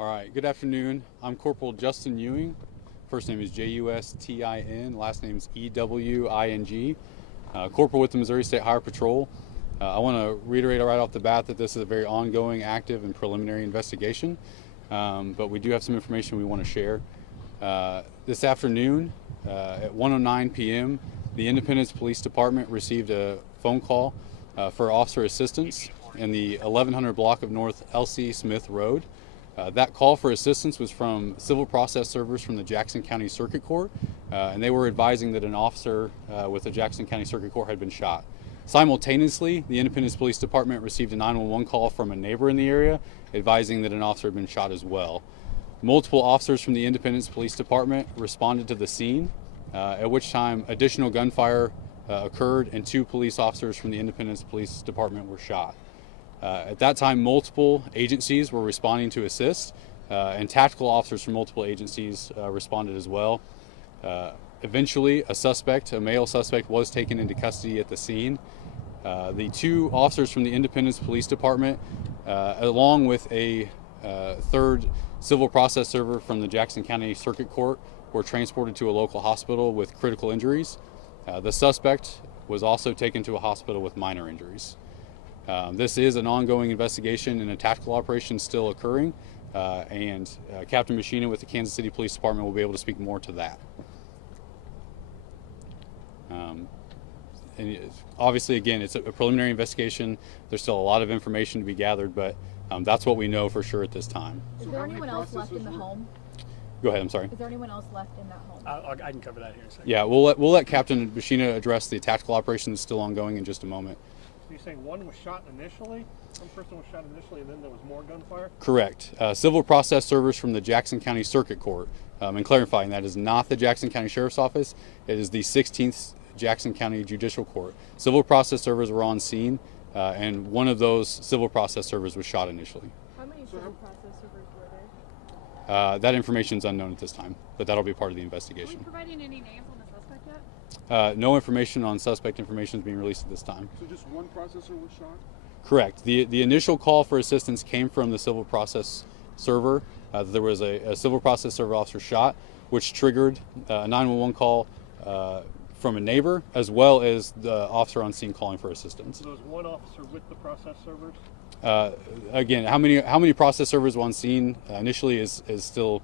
All right, good afternoon. I'm Corporal Justin Ewing. First name is Justin, last name is Ewing. Corporal with the Missouri State Highway Patrol. I want to reiterate right off the bat that this is a very ongoing, active, and preliminary investigation, but we do have some information we want to share. This afternoon at 1:09 p.m., the Independence Police Department received a phone call for officer assistance in the 1100 block of North L.C. Smith Road. That call for assistance was from civil process servers from the Jackson County Circuit Court, and they were advising that an officer with the Jackson County Circuit Court had been shot. Simultaneously, the Independence Police Department received a 911 call from a neighbor in the area advising that an officer had been shot as well. Multiple officers from the Independence Police Department responded to the scene, at which time additional gunfire occurred and 2 police officers from the Independence Police Department were shot. At that time, multiple agencies were responding to assist, and tactical officers from multiple agencies responded as well. Eventually, a male suspect, was taken into custody at the scene. The 2 officers from the Independence Police Department, along with a third civil process server from the Jackson County Circuit Court, were transported to a local hospital with critical injuries. The suspect was also taken to a hospital with minor injuries. This is an ongoing investigation and a tactical operation still occurring, and Captain Machina with the Kansas City Police Department will be able to speak more to that. And obviously, again, it's a preliminary investigation. There's still a lot of information to be gathered, but that's what we know for sure at this time. Is there anyone else left in the home? Go ahead, I'm sorry. Is there anyone else left in that home? I can cover that here in a second. Yeah, we'll let Captain Machina address the tactical operation that's still ongoing in just a moment. So you're saying one was shot initially? One person was shot initially and then there was more gunfire? Correct. Civil process servers from the Jackson County Circuit Court. And clarifying, that is not the Jackson County Sheriff's Office. It is the 16th Jackson County Judicial Court. Civil process servers were on scene, and one of those civil process servers was shot initially. How many civil process servers were there? That information is unknown at this time, but that'll be part of the Are we investigation. providing any names on the suspect yet? No information on suspect information is being released at this time. So just one processor was shot? Correct. The initial call for assistance came from the civil process server. There was a civil process server officer shot, which triggered a 911 call from a neighbor, as well as the officer on scene calling for assistance. So there was one officer with the process servers? Again, how many process servers were on scene initially is still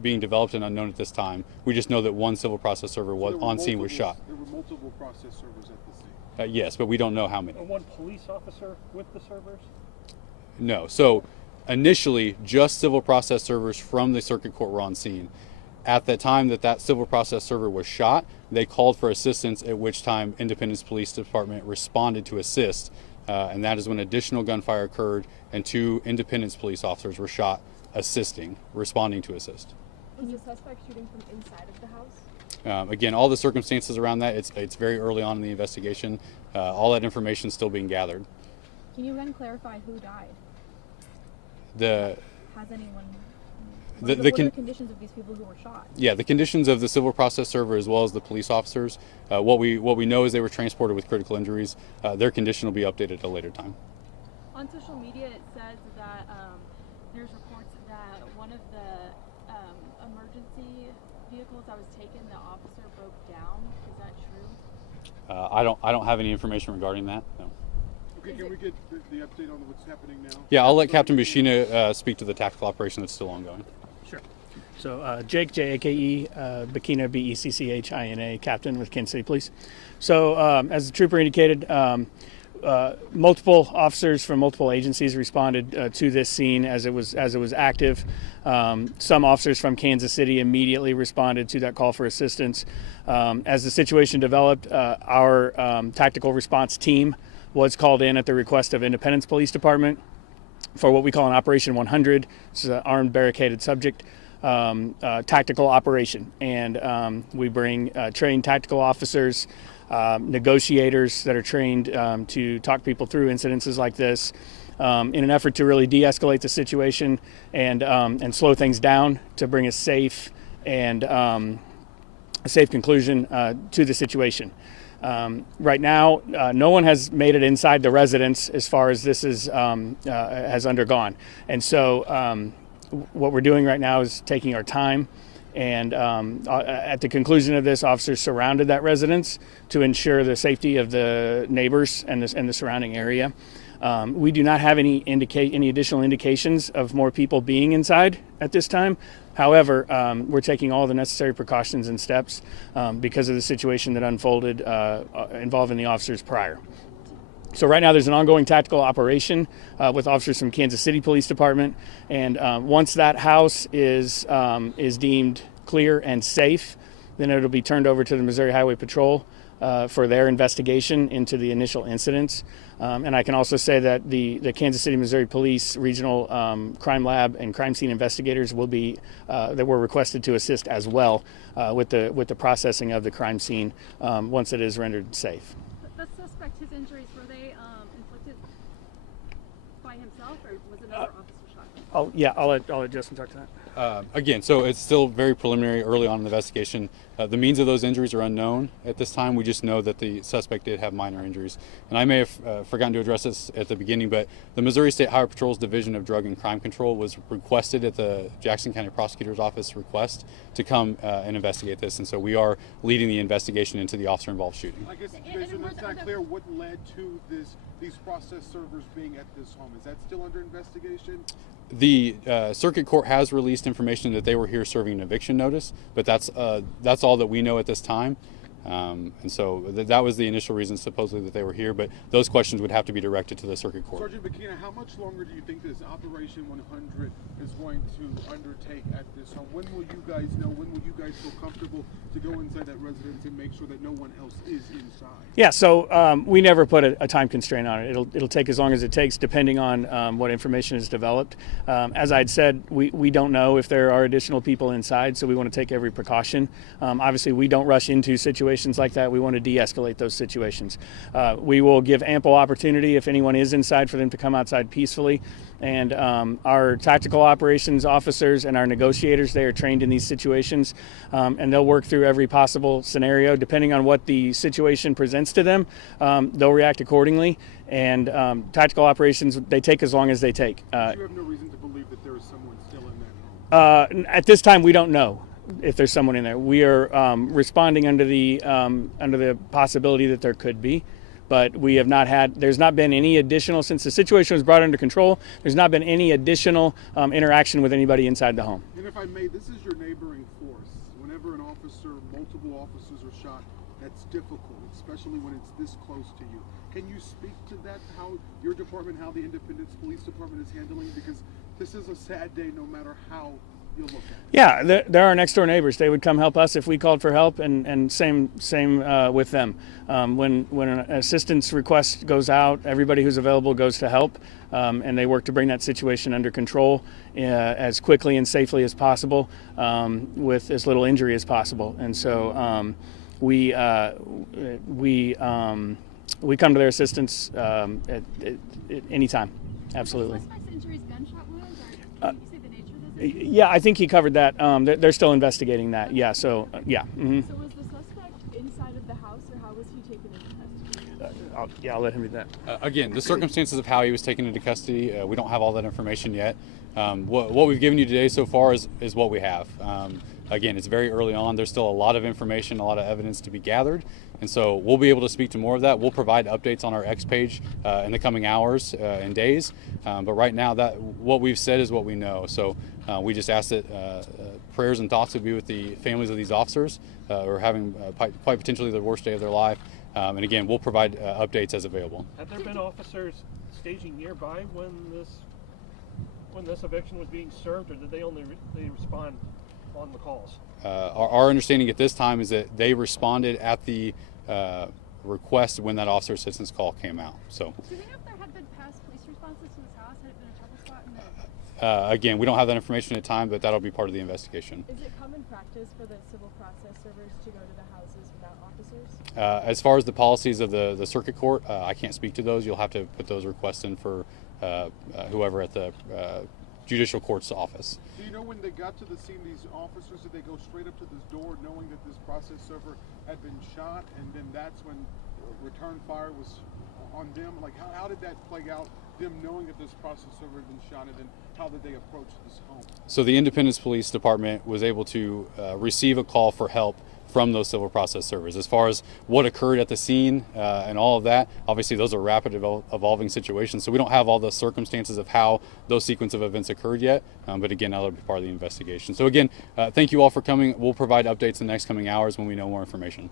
being developed and unknown at this time. We just know that one civil process server was on scene was shot. There were multiple process servers at the scene? Yes, but we don't know how many. And one police officer with the servers? No. So initially, just civil process servers from the circuit court were on scene. At the time that civil process server was shot, they called for assistance, at which time Independence Police Department responded to assist, and that is when additional gunfire occurred and 2 Independence police officers were shot responding to assist. Was the suspect shooting from inside of the house? Again, all the circumstances around that, it's very early on in the investigation. All that information is still being gathered. Can you then clarify who died? Has anyone... What are the conditions of these people who were shot? Yeah, the conditions of the civil process server as well as the police officers. What we know is they were transported with critical injuries. Their condition will be updated at a later time. On social media, it says that there's reports that one of the emergency vehicles that was taken, the officer broke down. Is that true? I don't have any information regarding that. No. Okay, can we get the update on what's happening now? Yeah, I'll let Captain Machina speak to the tactical operation that's still ongoing. Sure. So Jake, J-A-K-E, Bekina, B-E-C-C-H-I-N-A, Captain with Kansas City Police. So as the trooper indicated, multiple officers from multiple agencies responded to this scene as it was active. Some officers from Kansas City immediately responded to that call for assistance. As the situation developed, our tactical response team was called in at the request of Independence Police Department for what we call an Operation 100. This is an armed barricaded subject tactical operation. And we bring trained tactical officers, negotiators that are trained to talk people through incidences like this in an effort to really de-escalate the situation and slow things down to bring a safe and a safe conclusion to the situation. Right now, no one has made it inside the residence as far as this is has undergone, and so what we're doing right now is taking our time. And at the conclusion of this, officers surrounded that residence to ensure the safety of the neighbors and the surrounding area. We do not have any additional indications of more people being inside at this time. However, we're taking all the necessary precautions and steps because of the situation that unfolded involving the officers prior. So right now there's an ongoing tactical operation with officers from Kansas City Police Department, and once that house is deemed clear and safe, then it'll be turned over to the Missouri Highway Patrol for their investigation into the initial incidents. And I can also say that the Kansas City, Missouri Police Regional Crime Lab and crime scene investigators will be that were requested to assist as well with the processing of the crime scene once it is rendered safe. The suspect, his injuries, were they inflicted by himself, or was another officer shot? I'll let Justin talk to that. Again, so it's still very preliminary, early on in the investigation. The means of those injuries are unknown at this time. We just know that the suspect did have minor injuries. And I may have forgotten to address this at the beginning, but the Missouri State Highway Patrol's Division of Drug and Crime Control was requested at the Jackson County Prosecutor's Office request to come and investigate this. And so we are leading the investigation into the officer-involved shooting. I guess it's not clear what led to these process servers being at this home. Is that still under investigation? The circuit court has released information that they were here serving an eviction notice, but that's all that we know at this time. And so that was the initial reason supposedly that they were here, but those questions would have to be directed to the circuit court. Sergeant Bakina, how much longer do you think this Operation 100 is going to undertake at this home? When will you guys know? When will you guys feel comfortable to go inside that residence and make sure that no one else is inside? Yeah, so we never put a time constraint on it. It'll take as long as it takes, depending on what information is developed. As I'd said, we don't know if there are additional people inside, so we want to take every precaution. Obviously, we don't rush into situations like that. We want to de-escalate those situations. We will give ample opportunity if anyone is inside for them to come outside peacefully. And our tactical operations officers and our negotiators, they are trained in these situations, and they'll work through every possible scenario. Depending on what the situation presents to them, they'll react accordingly. And tactical operations, they take as long as they take. You have no reason to believe that there is someone still in that home? At this time, we don't know if there's someone in there. We are responding under the possibility that there could be, but we have not had. There's not been any additional, since the situation was brought under control. There's not been any additional interaction with anybody inside the home. And if I may, this is your neighboring force. Whenever an officer, multiple officers are shot, that's difficult, especially when it's this close to you. Can you speak to that? How your department, how the Independence Police Department is handling? Because this is a sad day, no matter how you look at it. Yeah, they're our next door neighbors. They would come help us if we called for help, and same with them. When an assistance request goes out, everybody who's available goes to help, and they work to bring that situation under control as quickly and safely as possible, with as little injury as possible. And so we come to their assistance at any time. Absolutely. The suspect's injuries, gunshot wounds, or can you say the nature of those injuries? Yeah, I think he covered that. They're still investigating that. Yeah. So yeah. Mm-hmm. So was the suspect inside of the house, or how was he taken into custody? I'll let him do that. Again, the circumstances of how he was taken into custody, we don't have all that information yet. What we've given you today so far is what we have. Again, it's very early on. There's still a lot of information, a lot of evidence to be gathered. And so we'll be able to speak to more of that. We'll provide updates on our X page in the coming hours and days. But right now, what we've said is what we know. So we just ask that prayers and thoughts would be with the families of these officers who are having quite potentially the worst day of their life. And again, we'll provide updates as available. Have there been officers staging nearby when this eviction was being served, or did they only respond on the calls? Our understanding at this time is that they responded at the request when that officer assistance call came out. So, Do we know if there had been past police responses to this house? Had it been a trouble spot in the... again, we don't have that information at the time, but that'll be part of the investigation. Is it common practice for the civil process servers to go to the houses without officers? As far as the policies of the circuit court, I can't speak to those. You'll have to put those requests in for whoever at the judicial court's office. Do you know when they got to the scene, these officers, did they go straight up to this door knowing that this process server had been shot, and then that's when return fire was on them? Like, how did that play out them knowing that this process server had been shot, and then how did they approach this home? So the Independence Police Department was able to receive a call for help from those civil process servers. As far as what occurred at the scene and all of that, obviously those are rapid evolving situations, so we don't have all the circumstances of how those sequence of events occurred yet, but again, that'll be part of the investigation. So again, thank you all for coming. We'll provide updates in the next coming hours when we know more information.